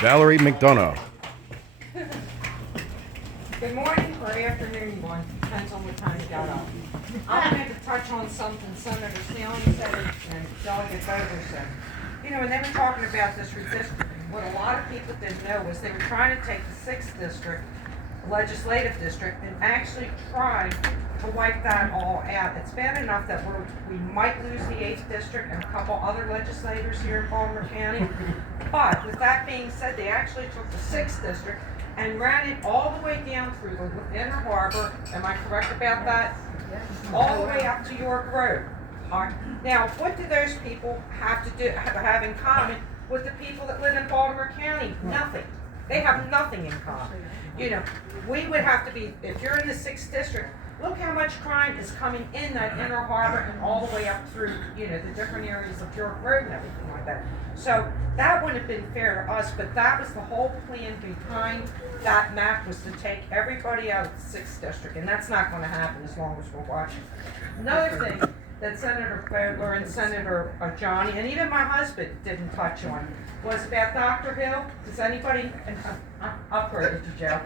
Valerie McDonough. Good morning or afternoon, one, depends on what time you got up. I wanted to touch on something Senator Salem said and Delegate Vogel said. You know, when they were talking about this redistricting, what a lot of people didn't know was they were trying to take the 6th district, legislative district, and actually try to wipe that all out. It's bad enough that we might lose the 8th district and a couple other legislators here in Baltimore County. But with that being said, they actually took the 6th district and ran it all the way down through the Inner Harbor. Am I correct about that? All the way up to York Road. All right. Now, what do those people have in common with the people that live in Baltimore County? Nothing. They have nothing in common. You know, we would have to be, if you're in the 6th district, look how much crime is coming in that Inner Harbor and all the way up through, you know, the different areas of York Road and everything like that. So that wouldn't have been fair to us, but that was the whole plan behind that map, was to take everybody out of the 6th district, and that's not going to happen as long as we're watching. Another thing that Senator Vogler and Senator Johnny, and even my husband didn't touch on, was about Dr. Hill. Does anybody, upgraded to Joe,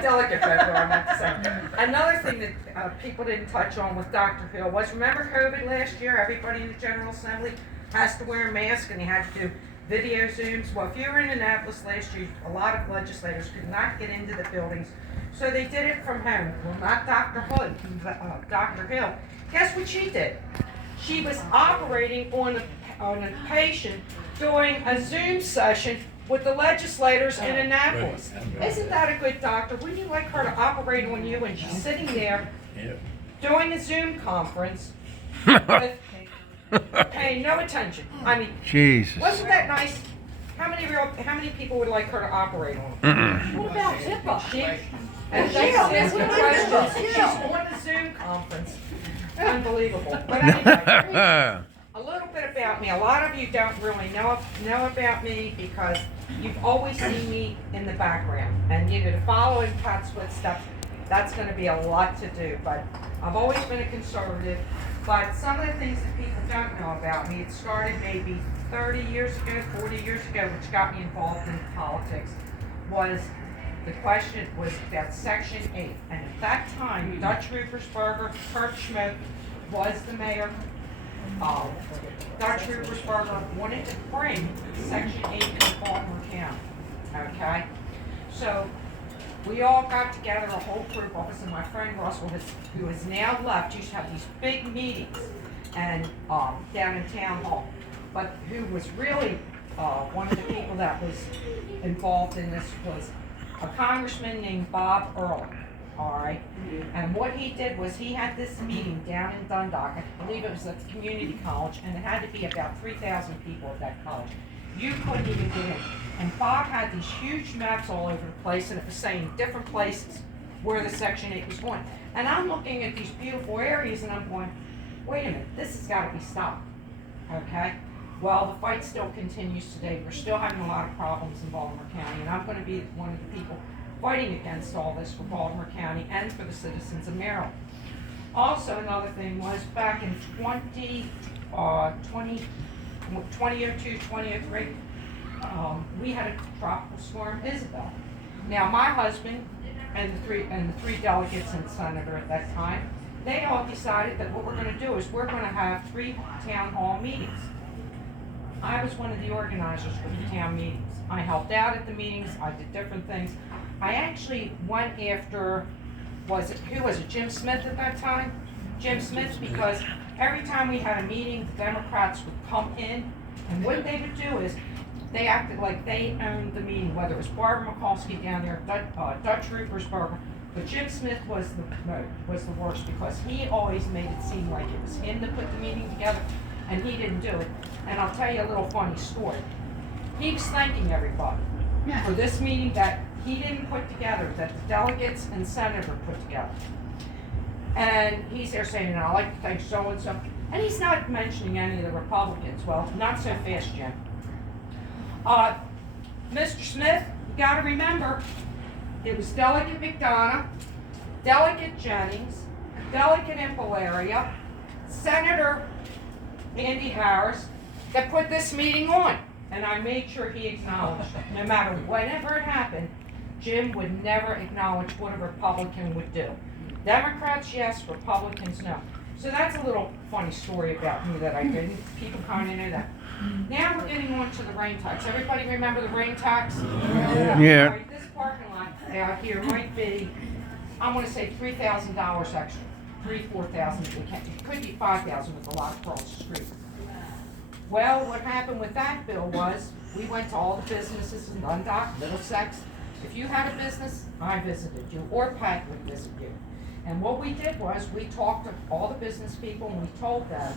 Delegate Vogler, I meant to say. Another thing that people didn't touch on with Dr. Hill was, remember COVID last year? Everybody in the General Assembly has to wear a mask and you have to do video Zooms. Well, if you were in Annapolis last year, a lot of legislators could not get into the buildings, so they did it from home. Well, not Dr. Hood, Dr. Hill. Guess what she did? She was operating on a patient doing a Zoom session with the legislators in Annapolis. Isn't that a good doctor? Wouldn't you like her to operate on you when she's sitting there doing a Zoom conference with paying no attention? I mean, Jesus. wasn't that nice? How many people would like her to operate on? What about HIPAA? And she's asking questions. She's on a Zoom conference. Unbelievable. But anyway, a little bit about me. A lot of you don't really know about me because you've always seen me in the background. And you know, to follow in Pat's footsteps, that's going to be a lot to do. But I've always been a conservative. But some of the things that people don't know about me, it started maybe 30 years ago, 40 years ago, which got me involved in politics, was the question was about Section 8. And at that time, Dutch Ruppersberger, Kurt Schmoke was the mayor. Dutch Ruppersberger wanted to bring Section 8 to Baltimore County. Okay? So we all got together, a whole group of us, and my friend Russell, who has now left, used to have these big meetings and down in Town Hall. But who was really one of the people that was involved in this was a congressman named Bob Earl, all right? And what he did was he had this meeting down in Dundalk, I believe it was at the community college, and it had to be about 3,000 people at that college. You couldn't even get in. And Bob had these huge maps all over the place, and it was saying different places where the Section 8 was going. And I'm looking at these beautiful areas, and I'm going, wait a minute, this has got to be stopped, okay? Well, the fight still continues today. We're still having a lot of problems in Baltimore County, and I'm going to be one of the people fighting against all this for Baltimore County and for the citizens of Maryland. Also, another thing was back in 2002, 2003, we had a tropical storm, Isabel. Now, my husband and the three delegates and senator at that time, they all decided that what we're going to do is we're going to have 3 town hall meetings. I was one of the organizers for the town meetings. I helped out at the meetings, I did different things. I actually went after, who was it, Jim Smith at that time? Jim Smith, because every time we had a meeting, the Democrats would come in, and what they would do is, they acted like they owned the meeting, whether it was Barbara Mikulski down there, Dutch Ruppersberger, but Jim Smith was the worst, because he always made it seem like it was him that put the meeting together, and he didn't do it. And I'll tell you a little funny story. He was thanking everybody for this meeting that he didn't put together, that the delegates and senator put together. And he's there saying, I'd like to thank so-and-so. And he's not mentioning any of the Republicans. Well, not so fast, Jim. Mr. Smith, you gotta remember, it was Delegate McDonough, Delegate Jennings, Delegate I.L.A, Senator Andy Harris, that put this meeting on. and I made sure he acknowledged, no matter whenever it happened, Jim would never acknowledge what a Republican would do. Democrats, yes, Republicans, no. So that's a little funny story about me that I did. People kind of know that. Now we're getting on to the rain tax. Everybody remember the rain tax? Yeah. All right, this parking lot out here might be, I want to say $3,000 extra. $4,000. It could be $5,000 with a lot across the street. Well, what happened with that bill was, we went to all the businesses in Dundalk, Middlesex. If you had a business, I visited you, or Pat would visit you. And what we did was, we talked to all the business people and we told them,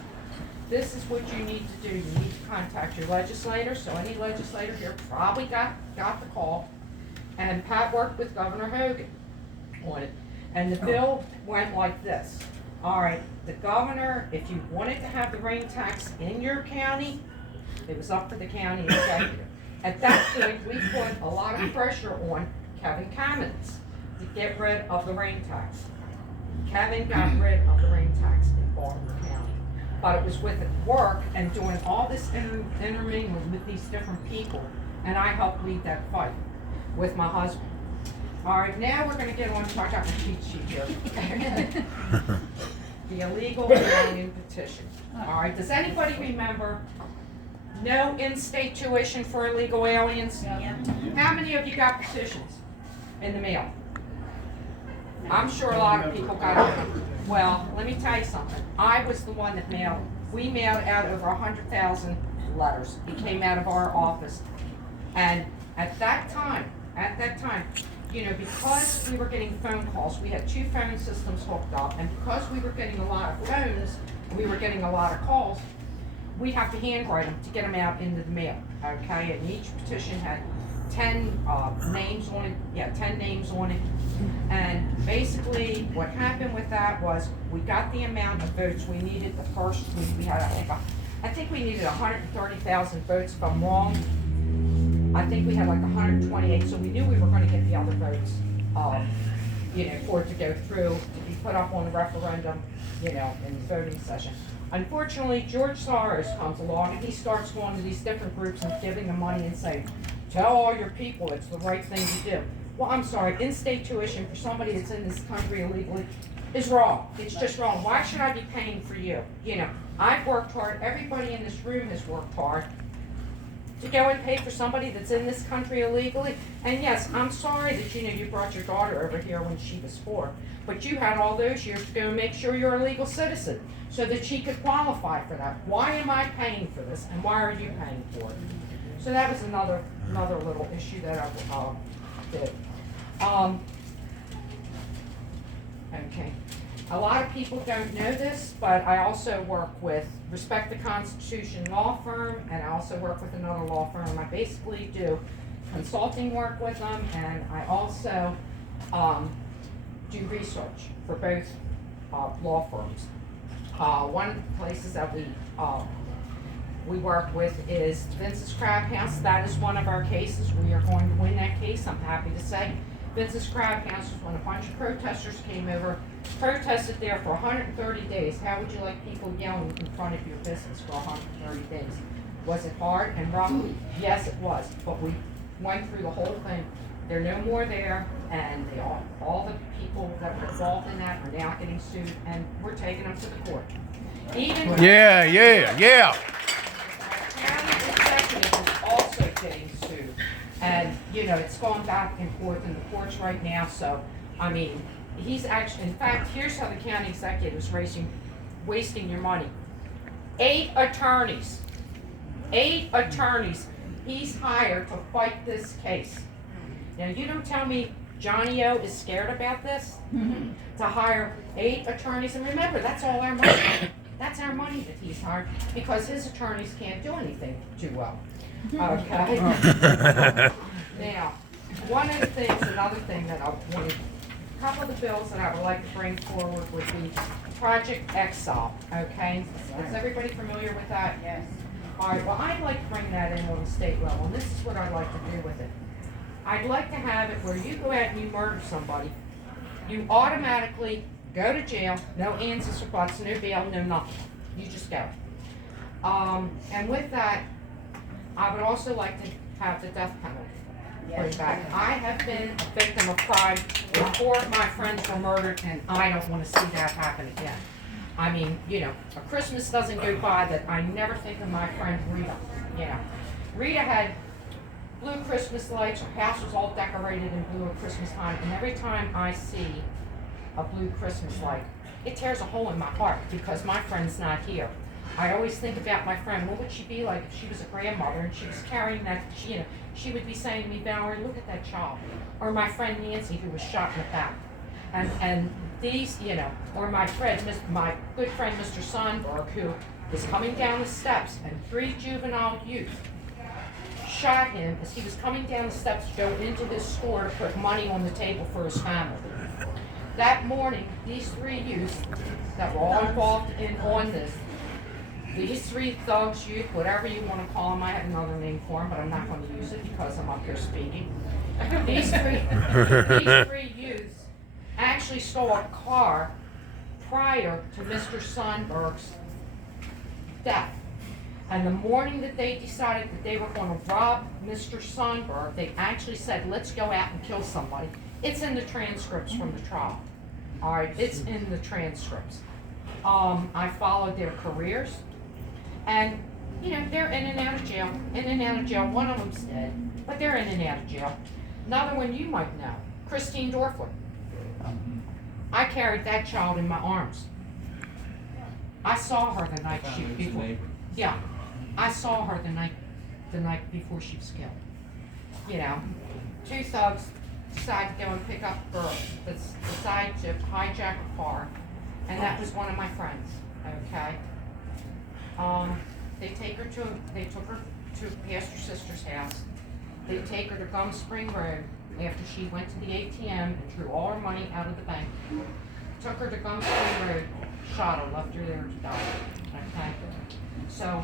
this is what you need to do. You need to contact your legislator. So any legislator here probably got the call. And Pat worked with Governor Hogan on it. And the bill went like this. All right, the governor, if you wanted to have the rain tax in your county, it was up to the county executive. At that point, we put a lot of pressure on Kevin Cummins to get rid of the rain tax. Kevin got rid of the rain tax in Baltimore County. But it was with work and doing all this intermingling with these different people, and I helped lead that fight with my husband. All right, now we're gonna get on to, I got my cheat sheet here. The illegal alien petition. All right, does anybody remember no in-state tuition for illegal aliens? Yeah. How many of you got petitions in the mail? I'm sure a lot of people got them. Well, let me tell you something. I was the one that we mailed out over 100,000 letters. It came out of our office. And at that time, you know, because we were getting phone calls, we had 2 phone systems hooked up, and because we were getting a lot of phones, and we were getting a lot of calls, we have to handwrite them to get them out into the mail, okay? And each petition had 10 names on it, 10 names on it. And basically, what happened with that was, we got the amount of votes we needed the first week. We had, I think we needed 130,000 votes, if I'm wrong. I think we had like 128, so we knew we were gonna get the other votes, you know, for it to go through, to be put up on the referendum, you know, in the voting session. Unfortunately, George Soros comes along and he starts going to these different groups and giving them money and saying, tell all your people it's the right thing to do. Well, I'm sorry, in-state tuition for somebody that's in this country illegally is wrong. It's just wrong. Why should I be paying for you? You know, I've worked hard, everybody in this room has worked hard to go and pay for somebody that's in this country illegally. And yes, I'm sorry that, you know, you brought your daughter over here when she was 4, but you had all those years to go and make sure you're a legal citizen so that she could qualify for that. Why am I paying for this, and why are you paying for it? So that was another little issue that I did. Okay. A lot of people don't know this, but I also work with Respect the Constitution law firm, and I also work with another law firm. I basically do consulting work with them, and I also do research for both law firms. One of the places that we work with is Vince's Crab House. That is one of our cases. We are going to win that case, I'm happy to say. Vince's Crab House was when a bunch of protesters came over, protested there for 130 days. How would you like people yelling in front of your business for 130 days? Was it hard and rough? Yes, it was. But we went through the whole thing. They're no more there, and all the people that were involved in that are now getting sued, and we're taking them to the court. Even Yeah. the county executive is also getting sued. And, you know, it's going back and forth in the courts right now, so, I mean, he's actually, in fact, here's how the county executive is wasting your money. 8 attorneys he's hired to fight this case. Now, you don't tell me Johnny O is scared about this? To hire 8 attorneys, and remember, that's all our money. That's our money that he's hired, because his attorneys can't do anything too well. Okay? Now, another thing that I wanted, a couple of the bills that I would like to bring forward would be Project Exile, okay? Is everybody familiar with that? Yes. All right, well, I'd like to bring that in on the state level, and this is what I'd like to do with it. I'd like to have it where you go out and you murder somebody, you automatically go to jail, no ands or buts, no bail, no nothing. You just go. And with that, I would also like to have the death penalty bring back. I have been a victim of crime where 4 of my friends were murdered, and I don't want to see that happen again. I mean, you know, a Christmas doesn't go by that I never think of my friend Rita. You know, Rita had blue Christmas lights, her house was all decorated in blue at Christmas time, and every time I see a blue Christmas light, it tears a hole in my heart because my friend's not here. I always think about my friend. What would she be like if she was a grandmother and she was carrying that, you know, she would be saying to me, Valerie, look at that child. Or my friend Nancy, who was shot in the back. And these, you know, or my my good friend Mr. Sonberg, who was coming down the steps, and 3 juvenile youth shot him as he was coming down the steps to go into his store to put money on the table for his family. That morning, these 3 youths that were all involved on this, these 3 thugs, youth, whatever you want to call them, I have another name for them, but I'm not going to use it because I'm up here speaking. These three youths actually stole a car prior to Mr. Sonberg's death. And the morning that they decided that they were going to rob Mr. Sonberg, they actually said, let's go out and kill somebody. It's in the transcripts from the trial. All right, it's in the transcripts. I followed their careers. And, you know, they're in and out of jail, in and out of jail. One of them's dead, but they're in and out of jail. Another one you might know, Christine Dorfler. I carried that child in my arms. I saw her the night she before. Yeah, I saw her the night before she was killed. You know, 2 thugs decided to go and pick up a girl, decided to hijack a car, and that was one of my friends. Okay. They took her to past her sister's house. They take her to Gum Spring Road after she went to the ATM and drew all her money out of the bank. Took her to Gum Spring Road, shot her, left her there to die. Okay? So,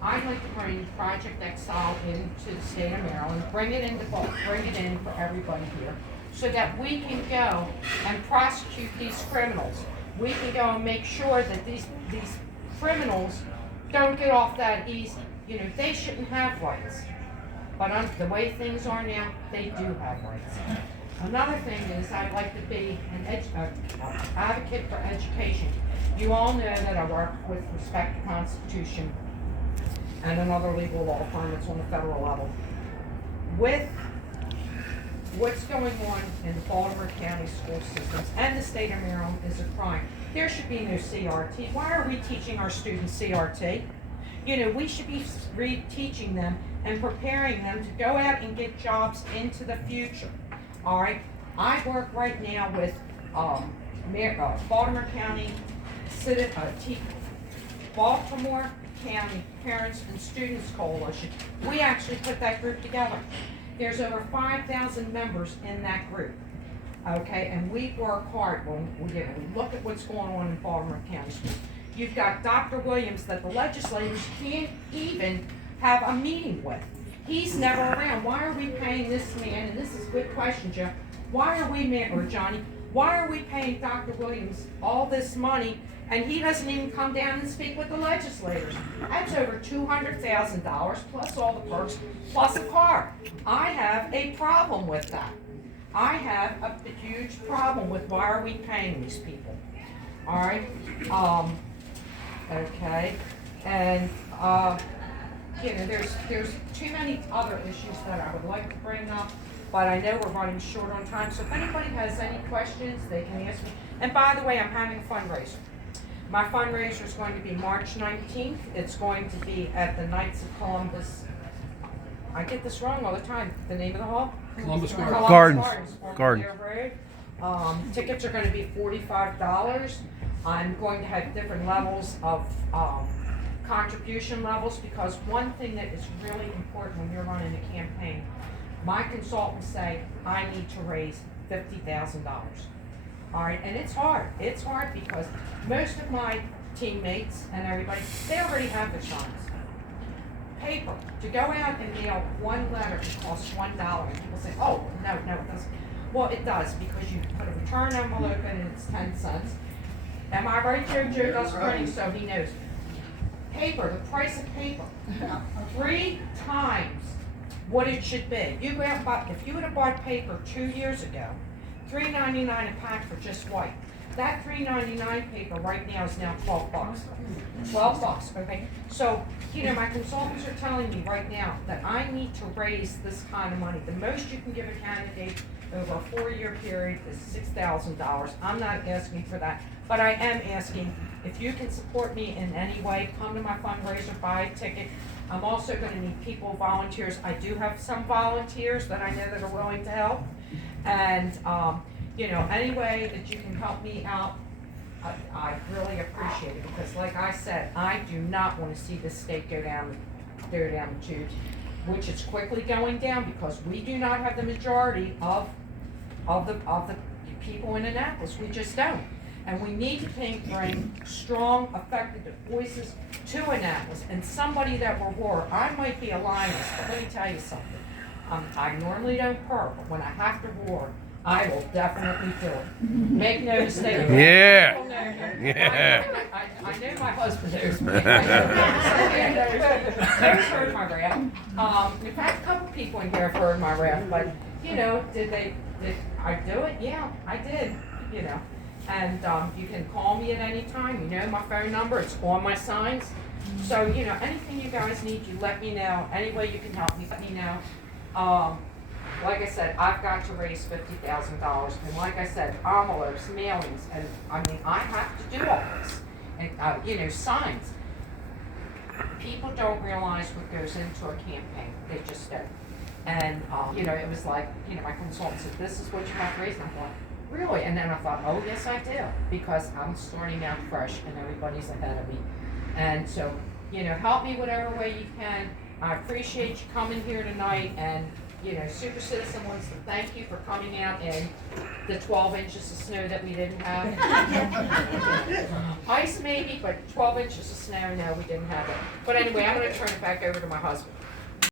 I'd like to bring Project Exile into the state of Maryland, bring it in for everybody here, so that we can go and prosecute these criminals. We can go and make sure that these criminals don't get off that easy. You know, they shouldn't have rights. But the way things are now, they do have rights. Another thing is I'd like to be an advocate for education. You all know that I work with Respect the Constitution and another legal law firm that's on the federal level. With what's going on in the Baltimore County school systems and the state of Maryland is a crime. There should be no CRT. Why are we teaching our students CRT? You know, we should be teaching them and preparing them to go out and get jobs into the future. All right? I work right now with Baltimore County Baltimore County Parents and Students Coalition. We actually put that group together. There's over 5,000 members in that group. Okay, and we work hard when we look at what's going on in Baltimore County schools. You've got Dr. Williams that the legislators can't even have a meeting with. He's never around. Why are we paying this man, and this is a good question, Jeff, why are we, or Johnny, why are we paying Dr. Williams all this money and he doesn't even come down and speak with the legislators? That's over $200,000 plus all the perks, plus a car. I have a problem with that. I have a huge problem with why are we paying these people? All right. Okay. And you know, there's too many other issues that I would like to bring up, but I know we're running short on time. So if anybody has any questions, they can ask me. And by the way, I'm having a fundraiser. My fundraiser is going to be March 19th. It's going to be at the Knights of Columbus. I get this wrong all the time. The name of the hall? Columbus Gardens. Tickets are going to be $45. I'm going to have different levels of contribution levels, because one thing that is really important when you're running a campaign, my consultants say I need to raise $50,000. All right, and it's hard. It's hard because most of my teammates and everybody, they already have the funds. Paper, to go out and mail one letter, it costs $1. And people say, oh, no, it doesn't. Well, it does, because you put a return envelope in and it's 10 cents. Am I right, Joe? Joe does printing, so he knows. Paper, the price of paper, 3 times what it should be. You go out and buy, if you would have bought paper 2 years ago, $3.99 a pack for just white. That $3.99 paper right now is now $12. $12, okay? So, my consultants are telling me right now that I need to raise this kind of money. The most you can give a candidate over a 4-year period is $6,000. I'm not asking for that, but I am asking if you can support me in any way, come to my fundraiser, buy a ticket. I'm also gonna need people, volunteers. I do have some volunteers that I know that are willing to help. And, any way that you can help me out, I really appreciate it, because like I said, I do not want to see this state go down the tubes, which is quickly going down because we do not have the majority of the people in Annapolis. We just don't. And we need to bring strong, effective voices to Annapolis, and somebody that will roar. I might be a lioness, but let me tell you something. I normally don't purr, but when I have to roar, I will definitely do it. Make no mistake. Yeah. I know my husband knows me. They've heard my rap. In fact, a couple people in here have heard my rap, but, did I do it? Yeah, I did, And you can call me at any time. You know my phone number. It's on my signs. So, anything you guys need, you let me know. Any way you can help me, let me know. Like I said, I've got to raise $50,000, and like I said, envelopes, mailings, and I have to do all this, and signs. People don't realize what goes into a campaign; they just don't. And it was like, my consultant said, "This is what you have to raise." And I thought, really? And then I thought, oh yes, I do, because I'm starting out fresh, and everybody's ahead of me. And so, help me whatever way you can. I appreciate you coming here tonight, and Super Citizen wants to thank you for coming out in the 12 inches of snow that we didn't have. Ice maybe, but 12 inches of snow, no, we didn't have it. But anyway, I'm going to turn it back over to my husband.